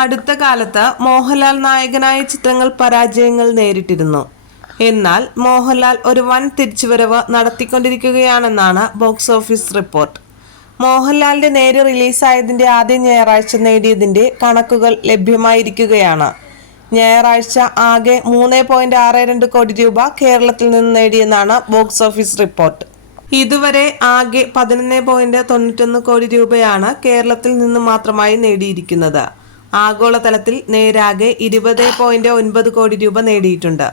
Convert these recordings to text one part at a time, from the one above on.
അടുത്ത കാലത്ത് മോഹൻലാൽ നായകനായ ചിത്രങ്ങൾ പരാജയങ്ങൾ നേരിട്ടിരുന്നു. എന്നാൽ മോഹൻലാൽ ഒരു വൻ തിരിച്ചുവരവ് നടത്തിക്കൊണ്ടിരിക്കുകയാണെന്നാണ് ബോക്സ് ഓഫീസ് റിപ്പോർട്ട്. മോഹൻലാലിന്റെ നേര് റിലീസായതിന്റെ ആദ്യ ഞായറാഴ്ച നേടിയതിന്റെ കണക്കുകൾ ലഭ്യമായിരിക്കുകയാണ്. ഞായറാഴ്ച ആകെ മൂന്ന് പോയിന്റ് ആറ് രണ്ട് കോടി രൂപ കേരളത്തിൽ നിന്ന് നേടിയെന്നാണ് ബോക്സ് ഓഫീസ് റിപ്പോർട്ട്. ഇതുവരെ ആകെ പതിനൊന്ന് പോയിന്റ് തൊണ്ണൂറ്റൊന്ന് കോടി രൂപയാണ് കേരളത്തിൽ നിന്ന് മാത്രമായി നേടിയിരിക്കുന്നത്. ആഗോളതലത്തിൽ നേരാകെ ഇരുപത് പോയിന്റ് ഒൻപത് കോടി രൂപ നേടിയിട്ടുണ്ട്.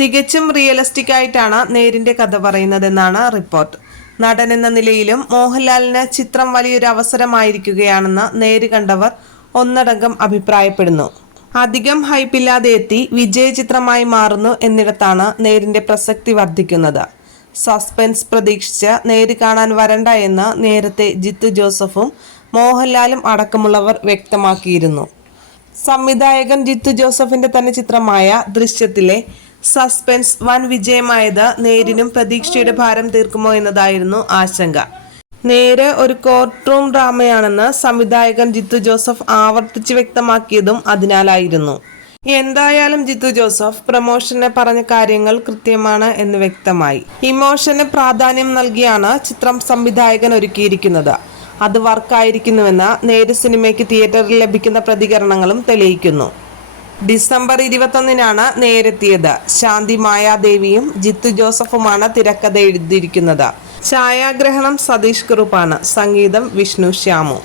തികച്ചും റിയലിസ്റ്റിക് ആയിട്ടാണ് നേരിന്റെ കഥ പറയുന്നതെന്നാണ് റിപ്പോർട്ട്. നടൻ എന്ന നിലയിലും മോഹൻലാലിന് ചിത്രം വലിയൊരു അവസരമായിരിക്കുകയാണെന്ന് നേര് കണ്ടവർ ഒന്നടങ്കം അഭിപ്രായപ്പെടുന്നു. അധികം ഹൈപ്പില്ലാതെ എത്തി വിജയ ചിത്രമായി മാറുന്നു എന്നിടത്താണ് നേരിന്റെ പ്രസക്തി വർദ്ധിക്കുന്നത്. സസ്പെൻസ് പ്രതീക്ഷിച്ച് നേര് കാണാൻ വരണ്ട എന്ന് നേരത്തെ ജിത്തു ജോസഫും മോഹൻലാലും അടക്കമുള്ളവർ വ്യക്തമാക്കിയിരുന്നു. സംവിധായകൻ ജിത്തു ജോസഫിന്റെ തന്നെ ചിത്രമായ ദൃശ്യത്തിലെ സസ്പെൻസ് വൻ വിജയമായത് നേരിനും പ്രതീക്ഷയുടെ ഭാരം തീർക്കുമോ എന്നതായിരുന്നു ആശങ്ക. നേരെ ഒരു കോർട്ട് റൂം ഡ്രാമയാണെന്ന് സംവിധായകൻ ജിത്തു ജോസഫ് ആവർത്തിച്ച് വ്യക്തമാക്കിയതും അതിനാലായിരുന്നു. എന്തായാലും ജിത്തു ജോസഫ് പ്രമോഷന് പറഞ്ഞ കാര്യങ്ങൾ കൃത്യമാണ് എന്ന് വ്യക്തമായി. ഇമോഷന് പ്രാധാന്യം നൽകിയാണ് ചിത്രം സംവിധായകൻ ഒരുക്കിയിരിക്കുന്നത്. അത് വർക്കായിരിക്കുന്നുവെന്ന് നേര് സിനിമയ്ക്ക് തിയേറ്ററിൽ ലഭിക്കുന്ന പ്രതികരണങ്ങളും തെളിയിക്കുന്നു. ഡിസംബർ ഇരുപത്തൊന്നിനാണ് നേരെത്തിയത്. ശാന്തി മായാദേവിയും ജിത്തു ജോസഫുമാണ് തിരക്കഥ എഴുതിയിരിക്കുന്നത് ഛായാഗ്രഹണം സതീഷ് കുറുപ്പാണ്. സംഗീതം വിഷ്ണു ശ്യാമു.